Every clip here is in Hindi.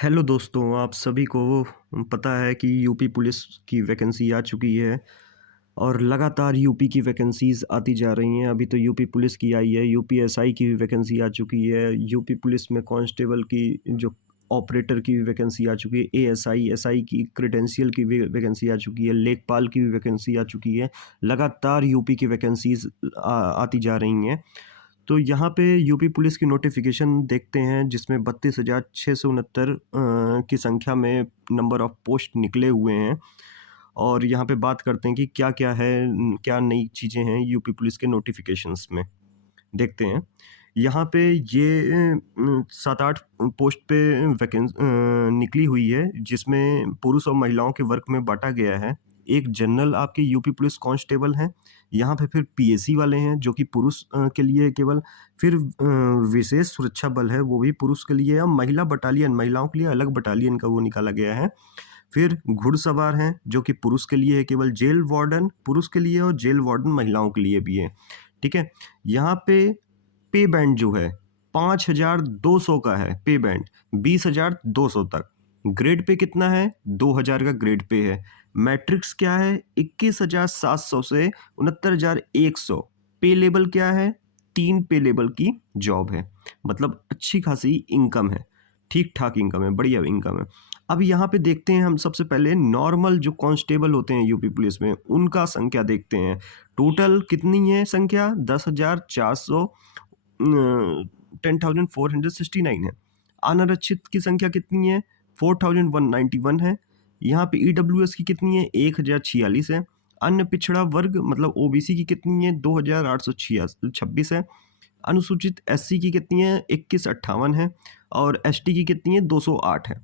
हेलो दोस्तों, आप सभी को पता है कि यूपी पुलिस की वैकेंसी आ चुकी है और लगातार यूपी की वैकेंसीज़ आती जा रही हैं। अभी तो यूपी पुलिस की आई है, यूपी एसआई की भी वैकेंसी आ चुकी है, यूपी पुलिस में कांस्टेबल की जो ऑपरेटर की भी वैकेंसी आ चुकी है, एएसआई, एसआई की क्रेडेंशियल की भी वैकेंसी आ चुकी है, लेखपाल की भी वैकेंसी आ चुकी है। लगातार यूपी की वैकेंसीज़ आती जा रही हैं। तो यहाँ पे यूपी पुलिस की नोटिफिकेशन देखते हैं जिसमें 32,669 की संख्या में नंबर ऑफ पोस्ट निकले हुए हैं और यहाँ पे बात करते हैं कि क्या-क्या है, क्या नई चीज़ें हैं यूपी पुलिस के नोटिफिकेशंस में। देखते हैं। यहाँ पे ये 7-8 पोस्ट पे निकली हुई है जिसमें पुरुष और महिलाओं के वर्ग में बाँटा गया है। एक जनरल आपके यूपी पुलिस कांस्टेबल हैं, यहाँ पे फिर पीएसी वाले हैं जो कि पुरुष के लिए है केवल, फिर विशेष सुरक्षा बल है वो भी पुरुष के लिए है और महिला बटालियन महिलाओं के लिए अलग बटालियन का वो निकाला गया है। फिर घुड़सवार हैं जो कि पुरुष के लिए है केवल, जेल वार्डन पुरुष के लिए और जेल वार्डन महिलाओं के लिए भी है। ठीक है? यहाँ पे बैंड जो है 5,200 का है पे बैंड, 20,200 तक। ग्रेड पे कितना है? 2,000 का ग्रेड पे है। मैट्रिक्स क्या है? 21,700 से 69,100। पे लेवल क्या है? 3 पे लेवल की जॉब है। मतलब अच्छी खासी इनकम है, ठीक-ठाक इनकम है, बढ़िया इनकम है। अब यहाँ पे देखते हैं हम सबसे पहले नॉर्मल जो कांस्टेबल होते हैं यूपी पुलिस में, उनका संख्या देखते हैं। टोटल कितनी है संख्या? 10,400 10,469 है। अनारक्षित की संख्या कितनी है? 4,191 है। यहाँ पे ईडब्ल्यूएस की कितनी है? 1,046 है। अन्य पिछड़ा वर्ग मतलब ओबीसी की कितनी है? 2,826 है। अनुसूचित एससी की कितनी है? 2158 है और एसटी की कितनी है? 208 है।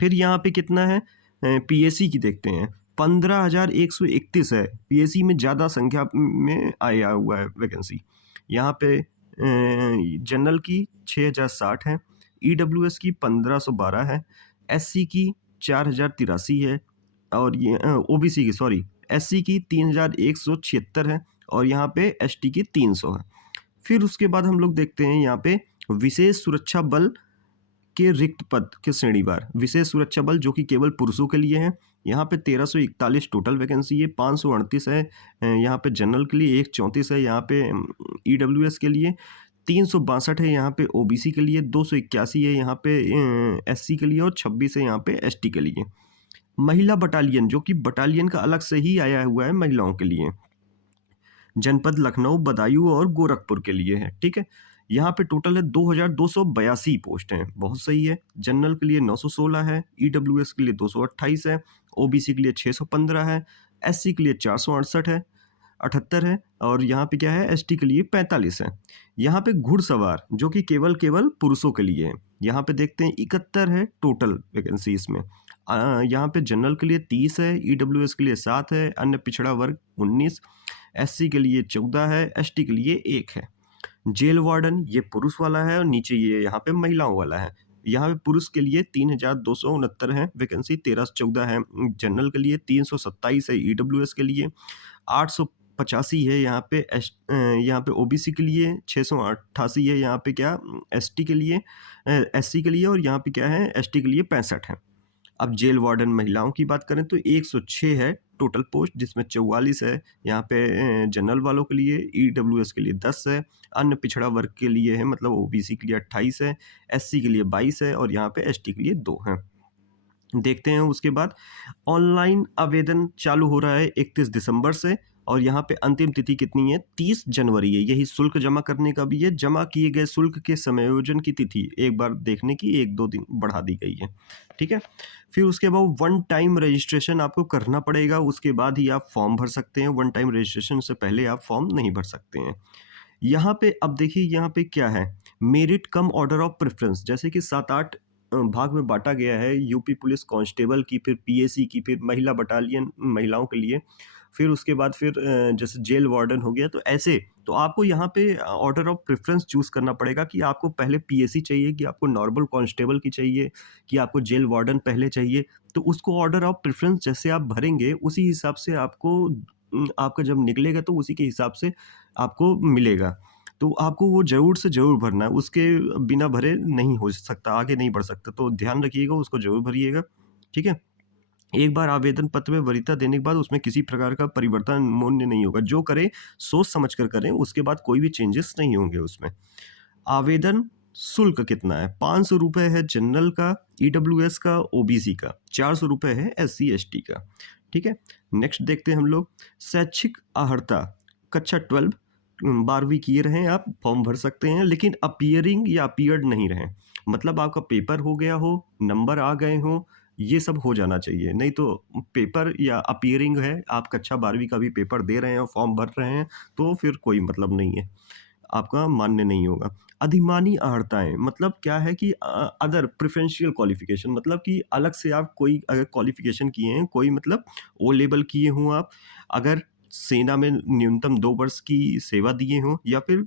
फिर यहाँ पे कितना है? पीएसी की देखते हैं। 15,131 है। पीएसी में ज़्यादा संख्या में आया हुआ है वैकेंसी। यहाँ पे जनरल की 6,060 है, ईडब्ल्यूएस की 1,512 है, एससी की 4,083 है और ये ओबीसी की सॉरी एससी की 3,176 है और यहाँ पे एसटी की 300 है। फिर उसके बाद हम लोग देखते हैं यहाँ पे विशेष सुरक्षा बल के रिक्त पद के श्रेणीवार। विशेष सुरक्षा बल जो कि केवल पुरुषों के लिए है। यहाँ पे 1,341 टोटल वैकेंसी है, 538 है यहाँ पे जनरल के लिए, 134 है यहाँ पे ईडब्ल्यूएस के लिए, 362 है यहाँ पे ओबीसी के लिए, 281 है यहाँ पे एससी के लिए और 26 है यहाँ पे एसटी के लिए। महिला बटालियन जो कि बटालियन का अलग से ही आया हुआ है महिलाओं के लिए। जनपद लखनऊ, बदायूं और गोरखपुर के लिए है। ठीक है? यहाँ पे टोटल है 2,282 पोस्ट हैं, बहुत सही है। जनरल के लिए 916 है, ईडब्ल्यूएस के लिए 228 है, ओबीसी के लिए 615 है, एससी के लिए 468 है, 78 है और यहाँ पे क्या है? एसटी के लिए 45 है। यहाँ पे घुड़सवार जो कि केवल पुरुषों के लिए है। यहाँ पे देखते हैं 71 है टोटल वैकेंसी इसमें। यहाँ पे जनरल के लिए 30 है, ईडब्ल्यूएस के लिए 7 है, अन्य पिछड़ा वर्ग 19, एससी के लिए 14 है, एसटी के लिए 1 है। जेल वार्डन ये पुरुष वाला है और नीचे ये यहाँ पे महिलाओं वाला है। यहाँ पे पुरुष के लिए 3,269 है वैकेंसी, 1314 है जनरल के लिए, 327 है ईडब्ल्यूएस के लिए, 885 है यहाँ पे ओबीसी के लिए, 688 है यहाँ पे क्या एसटी के लिए, एससी के लिए और यहाँ पे क्या है एसटी के लिए 65 है। अब जेल वार्डन महिलाओं की बात करें तो 106 है टोटल पोस्ट, जिसमें 44 है यहाँ पे जनरल वालों के लिए, ईडब्ल्यूएस के लिए 10 है, अन्य पिछड़ा वर्ग के लिए है मतलब ओबीसी के लिए 28 है, एससी के लिए 22 है और यहाँ पे एसटी के लिए 2 हैं। देखते हैं उसके बाद ऑनलाइन आवेदन चालू हो रहा है 31 दिसंबर से और यहाँ पे अंतिम तिथि कितनी है? 30 जनवरी है। यही शुल्क जमा करने का भी है। जमा किए गए शुल्क के समायोजन की तिथि एक बार देखने की 1-2 दिन बढ़ा दी गई है। ठीक है? फिर उसके बाद वन टाइम रजिस्ट्रेशन आपको करना पड़ेगा, उसके बाद ही आप फॉर्म भर सकते हैं। वन टाइम रजिस्ट्रेशन से पहले आप फॉर्म नहीं भर सकते हैं। यहाँ पे अब देखिए यहाँ पे क्या है? Merit come order of preference, जैसे कि 7-8 भाग में बाँटा गया है यूपी पुलिस कांस्टेबल की, फिर पीएसी की, फिर महिला बटालियन महिलाओं के लिए, फिर उसके बाद फिर जैसे जेल वार्डन हो गया, तो ऐसे तो आपको यहाँ पे ऑर्डर ऑफ प्रेफ़रेंस चूज़ करना पड़ेगा कि आपको पहले पीएसी चाहिए, कि आपको नॉर्मल कांस्टेबल की चाहिए, कि आपको जेल वार्डन पहले चाहिए। तो उसको ऑर्डर ऑफ प्रेफ़रेंस जैसे आप भरेंगे उसी हिसाब से आपको आपका जब निकलेगा तो उसी के हिसाब से आपको मिलेगा। तो आपको वो ज़रूर से ज़रूर भरना है, उसके बिना भरे नहीं हो सकता, आगे नहीं बढ़ सकता। तो ध्यान रखिएगा, उसको ज़रूर भरिएगा, ठीक है? एक बार आवेदन पत्र में वरीयता देने के बाद उसमें किसी प्रकार का परिवर्तन मूल्य नहीं होगा। जो करें सोच समझ कर करें, उसके बाद कोई भी चेंजेस नहीं होंगे उसमें। आवेदन शुल्क कितना है? ₹500 है जनरल का, ईडब्ल्यूएस का, ओबीसी का, ₹400 है एससी एसटी का। ठीक है? नेक्स्ट देखते हैं हम लोग शैक्षिक अर्हता। कक्षा 12 12वीं किए रहें आप, फॉर्म भर सकते हैं, लेकिन अपीयरिंग या अपीयर्ड नहीं रहें। मतलब आपका पेपर हो गया हो, नंबर आ गए हों, ये सब हो जाना चाहिए। नहीं तो पेपर या अपीयरिंग है, आप कक्षा 12वीं का भी पेपर दे रहे हैं और फॉर्म भर रहे हैं, तो फिर कोई मतलब नहीं है, आपका मान्य नहीं होगा। अधिमानी अर्हताएँ मतलब क्या है कि अदर प्रेफ़रेंशियल क्वालिफ़िकेशन मतलब कि अलग से आप कोई अगर क्वालिफ़िकेशन किए हैं, कोई मतलब ओ लेवल किए हों आप, अगर सेना में न्यूनतम 2 वर्ष की सेवा दिए हों या फिर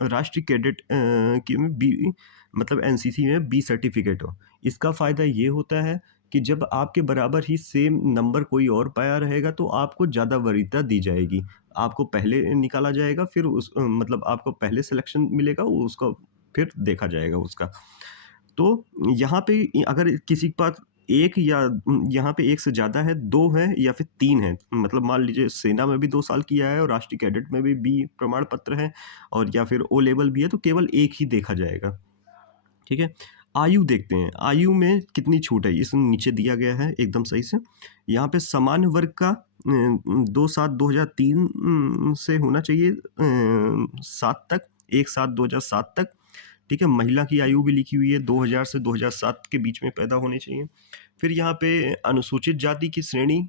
राष्ट्रीय कैडेट की में बी मतलब एनसीसी में बी सर्टिफ़िकेट हो। इसका फ़ायदा ये होता है कि जब आपके बराबर ही सेम नंबर कोई और पाया रहेगा तो आपको ज़्यादा वरीयता दी जाएगी। आपको पहले निकाला जाएगा, फिर मतलब आपको पहले सिलेक्शन मिलेगा, उसका फिर देखा जाएगा उसका। तो यहाँ पे अगर किसी के पास 1 या यहाँ पे 1 से ज़्यादा है, 2 है या फिर 3 है, मतलब मान लीजिए सेना में भी 2 साल किया है और राष्ट्रीय कैडेट में भी बी प्रमाण पत्र है और या फिर ओ लेवल भी है, तो केवल 1 ही देखा जाएगा। ठीक है? आयु देखते हैं, आयु में कितनी छूट है, इस नीचे दिया गया है एकदम सही से। यहाँ पे सामान्य वर्ग का 2/7/2003 से होना चाहिए 7 तक, 1/7/2007 तक, ठीक है? महिला की आयु भी लिखी हुई है, 2000 से 2007 के बीच में पैदा होनी चाहिए। फिर यहाँ पे अनुसूचित जाति की श्रेणी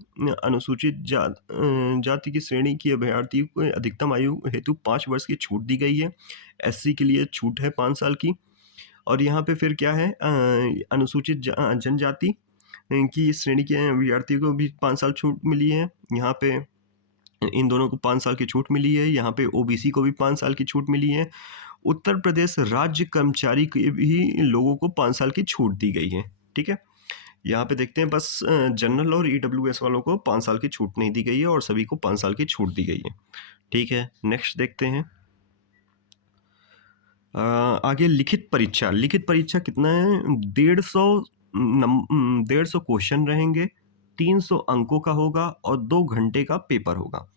जाति की श्रेणी की अभ्यर्थी को अधिकतम आयु हेतु 5 वर्ष की छूट दी गई है। एससी के लिए छूट है 5 साल की। और यहाँ पे फिर क्या है अनुसूचित जनजाति की श्रेणी के अभ्यर्थियों को भी 5 साल छूट मिली है। यहाँ पे इन दोनों को 5 साल की छूट मिली है। यहाँ पे ओबीसी को भी 5 साल की छूट मिली है। उत्तर प्रदेश राज्य कर्मचारी के भी लोगों को 5 साल की छूट दी गई है। ठीक है? यहाँ पे देखते हैं बस जनरल और ईडब्ल्यूएस वालों को 5 साल की छूट नहीं दी गई है और सभी को 5 साल की छूट दी गई है। ठीक है, नेक्स्ट देखते हैं। आगे लिखित परीक्षा कितना है? 150 क्वेश्चन रहेंगे, 300 अंकों का होगा और 2 घंटे का पेपर होगा।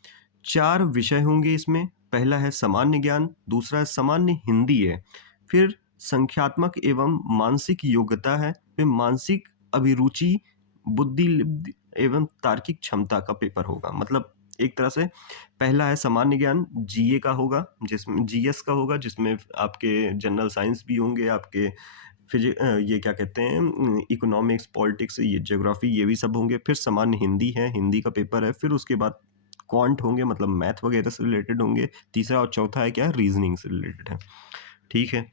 4 विषय होंगे इसमें, पहला है सामान्य ज्ञान, दूसरा है सामान्य हिंदी है, फिर संख्यात्मक एवं मानसिक योग्यता है, फिर मानसिक अभिरुचि, बुद्धि एवं तार्किक क्षमता का पेपर होगा। मतलब एक तरह से पहला है सामान्य ज्ञान, जीए का होगा, जिसमें जीएस का होगा, जिसमें आपके जनरल साइंस भी होंगे, आपके ये क्या कहते हैं इकोनॉमिक्स, पॉलिटिक्स, ये ज्योग्राफी, ये भी सब होंगे। फिर सामान्य हिंदी है, हिंदी का पेपर है। फिर उसके बाद क्वांट होंगे, मतलब मैथ वगैरह से रिलेटेड होंगे। तीसरा और चौथा है क्या? रीजनिंग से रिलेटेड है। ठीक है,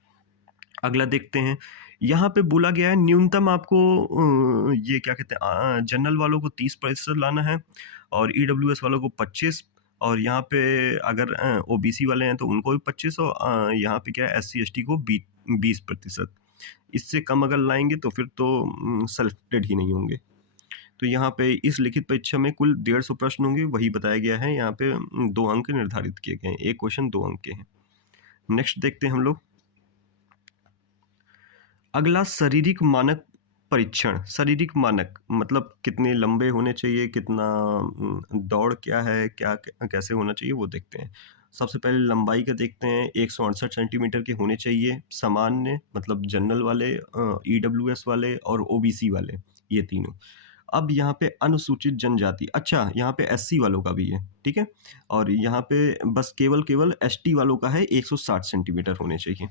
अगला देखते हैं। यहाँ पे बोला गया है न्यूनतम आपको ये क्या कहते हैं जनरल वालों को 30% लाना है और ईडब्ल्यूएस वालों को 25, और यहाँ पे अगर ओबीसी वाले हैं तो उनको भी 25, और यहाँ पे क्या है एससी एसटी को 20%। इससे कम अगर लाएंगे तो फिर तो सेलेक्टेड ही नहीं होंगे। तो यहाँ पे इस लिखित परीक्षा में कुल 150 प्रश्न होंगे, वही बताया गया है। यहाँ पे 2 अंक निर्धारित किए गए हैं, एक क्वेश्चन 2 अंक के हैं। नेक्स्ट देखते हैं हम लोग। अगला शारीरिक मानक परीक्षण। शारीरिक मानक मतलब कितने लंबे होने चाहिए, कितना दौड़ क्या है, क्या कैसे होना चाहिए, वो देखते हैं। सबसे पहले लंबाई का देखते हैं, 168 सेंटीमीटर के होने चाहिए। सामान्य मतलब जनरल वाले, ईडब्ल्यूएस वाले और ओबीसी वाले, ये तीनों। अब यहाँ पे अनुसूचित जनजाति, अच्छा यहाँ पे एससी वालों का भी है, ठीक है? और यहाँ पे बस केवल एसटी वालों का है, 160 सेंटीमीटर होने चाहिए।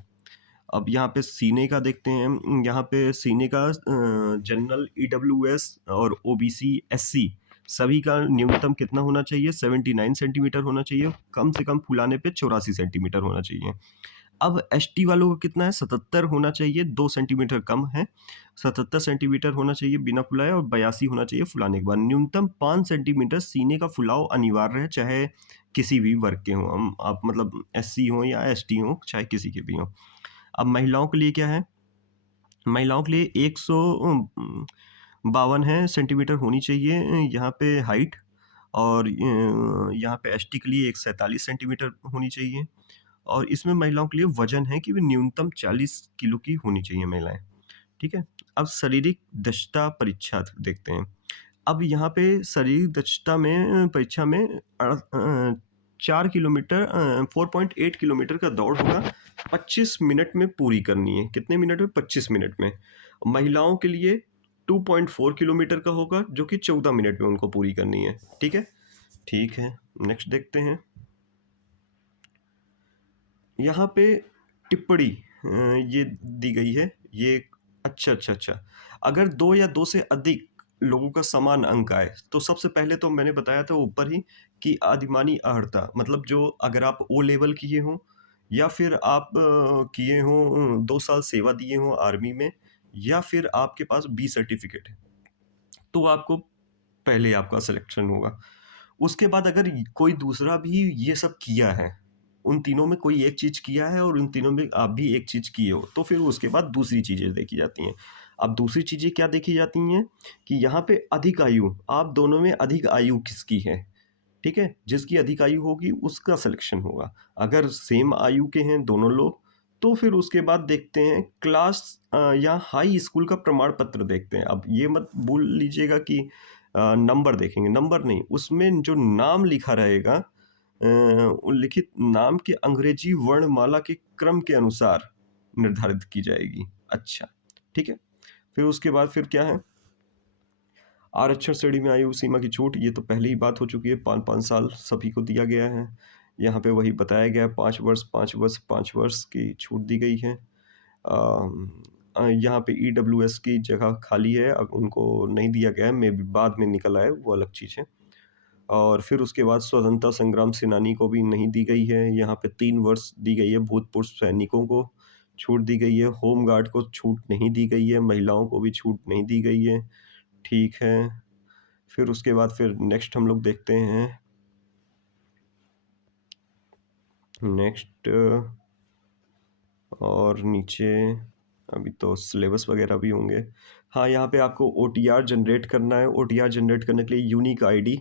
अब यहाँ पे सीने का देखते हैं, यहाँ पे सीने का जनरल, ईडब्ल्यूएस और ओबीसी, एससी सभी का न्यूनतम कितना होना चाहिए? 79 सेंटीमीटर होना चाहिए। कम से कम फुलाने पे 84 सेंटीमीटर होना चाहिए। अब एसटी वालों का कितना है? 77 होना चाहिए, 2 सेंटीमीटर कम है। 77 सेंटीमीटर होना चाहिए बिना फुलाए और 82 होना चाहिए फुलाने के बाद। न्यूनतम 5 सेंटीमीटर सीने का फुलाव अनिवार्य है, चाहे किसी भी वर्ग के हों। आप मतलब एससी हों या एसटी हों, चाहे किसी के भी हों। अब महिलाओं के लिए क्या है? महिलाओं के लिए 152 है सेंटीमीटर होनी चाहिए यहाँ पे हाइट, और यहाँ पे एसटी के लिए 147 सेंटीमीटर होनी चाहिए, और इसमें महिलाओं के लिए वजन है कि वे न्यूनतम 40 किलो की होनी चाहिए महिलाएं। ठीक है। अब शारीरिक दक्षता परीक्षा देखते हैं। अब यहाँ पे शारीरिक दक्षता में परीक्षा में 4 किलोमीटर 4.8 किलोमीटर का दौड़ होगा, 25 मिनट में पूरी करनी है। कितने मिनट में? 25 मिनट में। महिलाओं के लिए 2.4 किलोमीटर का होगा, जो कि 14 मिनट में उनको पूरी करनी है। ठीक है, ठीक है। नेक्स्ट देखते हैं। यहाँ पे टिप्पणी ये दी गई है। ये अच्छा। अगर 2 या 2 से अधिक लोगों का समान अंक आए, तो सबसे पहले तो मैंने बताया था ऊपर ही कि आदिमानी अर्हता, मतलब जो अगर आप ओ लेवल किए हों या फिर आप किए हों 2 साल सेवा दिए हों आर्मी में, या फिर आपके पास बी सर्टिफिकेट है, तो आपको पहले आपका सिलेक्शन होगा। उसके बाद अगर कोई दूसरा भी ये सब किया है, उन तीनों में कोई एक चीज़ किया है और उन तीनों में आप भी एक चीज़ किए हो, तो फिर उसके बाद दूसरी चीज़ें देखी जाती हैं। अब दूसरी चीज़ें क्या देखी जाती हैं कि यहाँ पे अधिक आयु, आप दोनों में अधिक आयु किसकी है, ठीक है? जिसकी अधिक आयु होगी उसका सिलेक्शन होगा। अगर सेम आयु के हैं दोनों लोग, तो फिर उसके बाद देखते हैं क्लास या हाई स्कूल का प्रमाण पत्र देखते हैं। अब ये मत भूल लीजिएगा कि नंबर देखेंगे, नंबर नहीं, उसमें जो नाम लिखा रहेगा लिखित नाम के अंग्रेजी वर्णमाला के क्रम के अनुसार निर्धारित की जाएगी। अच्छा, ठीक है। फिर उसके बाद फिर क्या है? आरक्षण श्रेणी में आयु सीमा की छूट, ये तो पहले ही बात हो चुकी है। 5-5 साल सभी को दिया गया है। यहाँ पे वही बताया गया है, 5 वर्ष, 5 वर्ष, 5 वर्ष की छूट दी गई है। यहाँ पे ईडब्ल्यूएस की जगह खाली है, अब उनको नहीं दिया गया है, मे बी बाद में निकल आए, वो अलग चीज़ है। और फिर उसके बाद स्वतंत्रता संग्राम सेनानी को भी नहीं दी गई है। यहाँ पे 3 वर्ष दी गई है। भूतपूर्व सैनिकों को छूट दी गई है। होमगार्ड को छूट नहीं दी गई है। महिलाओं को भी छूट नहीं दी गई है। ठीक है। फिर उसके बाद फिर नेक्स्ट हम लोग देखते हैं। नेक्स्ट और नीचे अभी तो सिलेबस वगैरह भी होंगे। हाँ, यहाँ पे आपको ओटीआर जनरेट करना है। ओटीआर जनरेट करने के लिए यूनिक आईडी,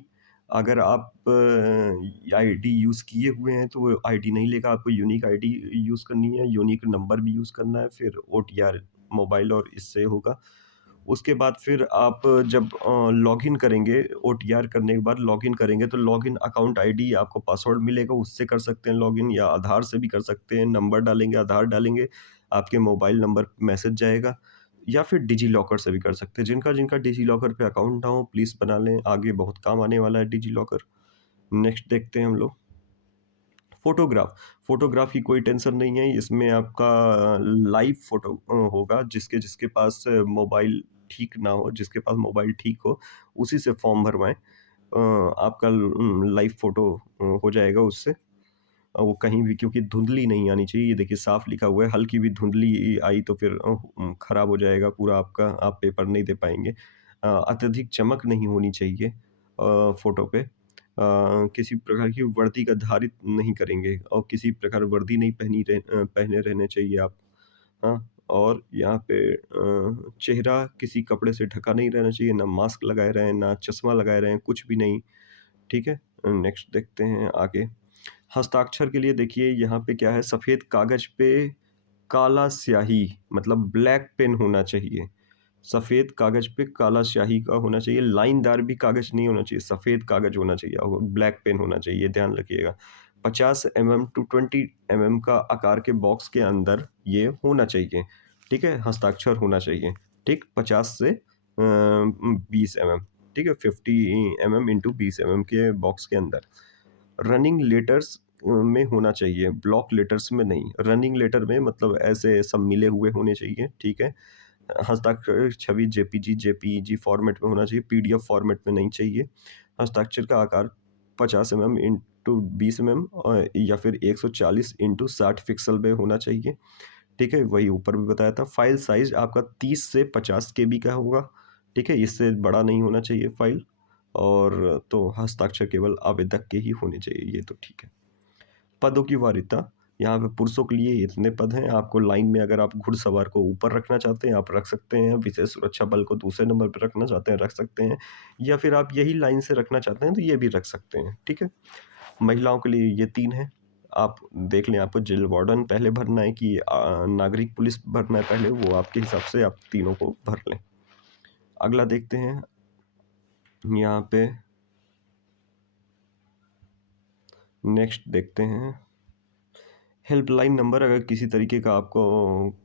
अगर आप आईडी यूज़ किए हुए हैं तो वो आईडी नहीं लेगा, आपको यूनिक आईडी यूज़ करनी है, यूनिक नंबर भी यूज़ करना है, फिर ओटीआर मोबाइल और इससे होगा। उसके बाद फिर आप जब लॉगिन करेंगे, ओटीआर करने के बाद लॉगिन करेंगे, तो लॉगिन अकाउंट आईडी आपको पासवर्ड मिलेगा, उससे कर सकते हैं लॉगिन, या आधार से भी कर सकते हैं। नंबर डालेंगे, आधार डालेंगे, आपके मोबाइल नंबर पे मैसेज जाएगा, या फिर डिजी लॉकर से भी कर सकते हैं। जिनका डिजी लॉकर पे अकाउंट ना हो, प्लीज़ बना लें, आगे बहुत काम आने वाला है डिजी लॉकर। नेक्स्ट देखते हैं हम लोग। फ़ोटोग्राफ़ की कोई टेंशन नहीं है, इसमें आपका लाइव फ़ोटो होगा। जिसके पास मोबाइल ठीक ना हो, जिसके पास मोबाइल ठीक हो, उसी से फॉर्म भरवाएँ। आपका लाइव फ़ोटो हो जाएगा उससे। वो कहीं भी, क्योंकि धुंधली नहीं आनी चाहिए। ये देखिए साफ लिखा हुआ है, हल्की भी धुंधली आई तो फिर खराब हो जाएगा पूरा आपका, आप पेपर नहीं दे पाएँगे। अत्यधिक चमक नहीं होनी चाहिए फ़ोटो पे। किसी प्रकार की वर्दी का धारित नहीं करेंगे, और किसी प्रकार वर्दी नहीं पहने रहने चाहिए आप। हाँ, और यहाँ पे चेहरा किसी कपड़े से ढका नहीं रहना चाहिए, ना मास्क लगाए रहें, ना चश्मा लगाए रहें, कुछ भी नहीं। ठीक है? नेक्स्ट देखते हैं आगे। हस्ताक्षर के लिए देखिए यहाँ पे क्या है, सफ़ेद कागज़ पे काला स्याही, मतलब ब्लैक पेन होना चाहिए। सफ़ेद कागज़ पे काला स्याही का होना चाहिए, लाइनदार भी कागज़ नहीं होना चाहिए, सफ़ेद कागज़ होना चाहिए और ब्लैक पेन होना चाहिए, ये ध्यान रखिएगा। 50 टू 20 का आकार के बॉक्स के अंदर ये होना चाहिए, ठीक है? हस्ताक्षर होना चाहिए, ठीक? 50 से 20 ठीक है? 50 इंटू 20 के बॉक्स के अंदर। रनिंग लेटर्स में होना चाहिए, ब्लॉक लेटर्स में नहीं। रनिंग लेटर में मतलब ऐसे सब मिले हुए होने चाहिए, ठीक है? हस्ताक्षर छवि जेपीईजी फॉर्मेट में होना चाहिए, पीडीएफ फॉर्मेट में नहीं चाहिए। हस्ताक्षर का आकार 50 इंटू 20 या फिर 140 इंटू 60 पिक्सल में होना चाहिए, ठीक है? वही ऊपर भी बताया था। फाइल साइज़ आपका 30 से 50 केबी का होगा, ठीक है? इससे बड़ा नहीं होना चाहिए फाइल। और तो हस्ताक्षर केवल आवेदक के ही होने चाहिए, ये तो ठीक है। पदों की वरीयता, यहाँ पे पुरुषों के लिए इतने पद हैं। आपको लाइन में अगर आप घुड़सवार को ऊपर रखना चाहते हैं, आप रख सकते हैं। विशेष सुरक्षा बल को दूसरे नंबर पे रखना चाहते हैं, रख सकते हैं। या फिर आप यही लाइन से रखना चाहते हैं, तो ये भी रख सकते हैं, ठीक है? महिलाओं के लिए ये 3 हैं। आप देख लें आपको जेल वार्डन पहले भरना है कि नागरिक पुलिस भरना है पहले, वो आपके हिसाब से आप तीनों को भर लें। अगला देखते हैं यहाँ पे, नेक्स्ट देखते हैं हेल्पलाइन नंबर। अगर किसी तरीके का आपको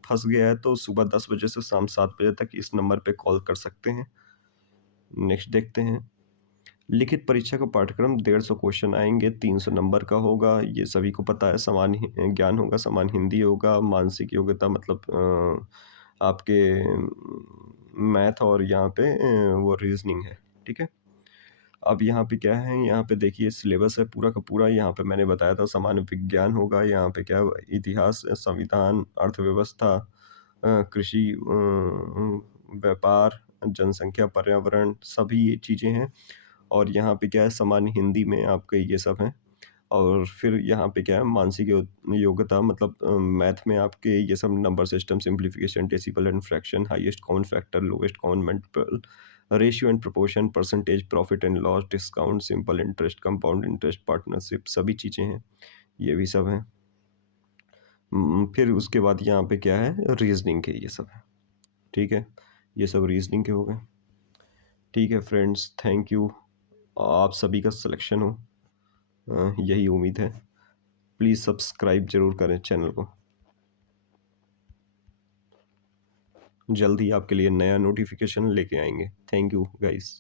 फंस गया है तो सुबह 10 बजे से शाम 7 बजे तक इस नंबर पे कॉल कर सकते हैं। नेक्स्ट देखते हैं लिखित परीक्षा का पाठ्यक्रम 150 क्वेश्चन आएंगे, 300 नंबर का होगा, ये सभी को पता है। समान ज्ञान होगा, समान हिंदी होगा, मानसिक योग्यता मतलब आपके मैथ और यहाँ पे वो रीजनिंग है, ठीक है। अब यहाँ पे क्या है, यहाँ पे देखिए सिलेबस है पूरा का पूरा। यहाँ पे मैंने बताया था सामान्य विज्ञान होगा, यहाँ पे क्या इतिहास, संविधान, अर्थव्यवस्था, कृषि, व्यापार, जनसंख्या, पर्यावरण, सभी ये चीज़ें हैं। और यहाँ पे क्या है सामान्य हिंदी में आपके ये सब हैं। और फिर यहाँ पे क्या है मानसिक योग्यता मतलब मैथ में आपके ये सब number system, simplification, decimal and fraction, highest common factor, lowest common multiple, ratio and proportion, percentage, profit and loss, discount, simple interest, compound interest, partnership, सभी चीज़ें हैं, ये भी सब हैं। फिर उसके बाद यहाँ पे क्या है रीजनिंग के ये सब है, ठीक है। ये सब रीजनिंग के हो गए। ठीक है फ्रेंड्स, थैंक यू। आप सभी का सिलेक्शन हो, यही उम्मीद है। प्लीज़ सब्सक्राइब जरूर करें चैनल को। जल्द ही आपके लिए नया नोटिफिकेशन लेके आएंगे। Thank you guys.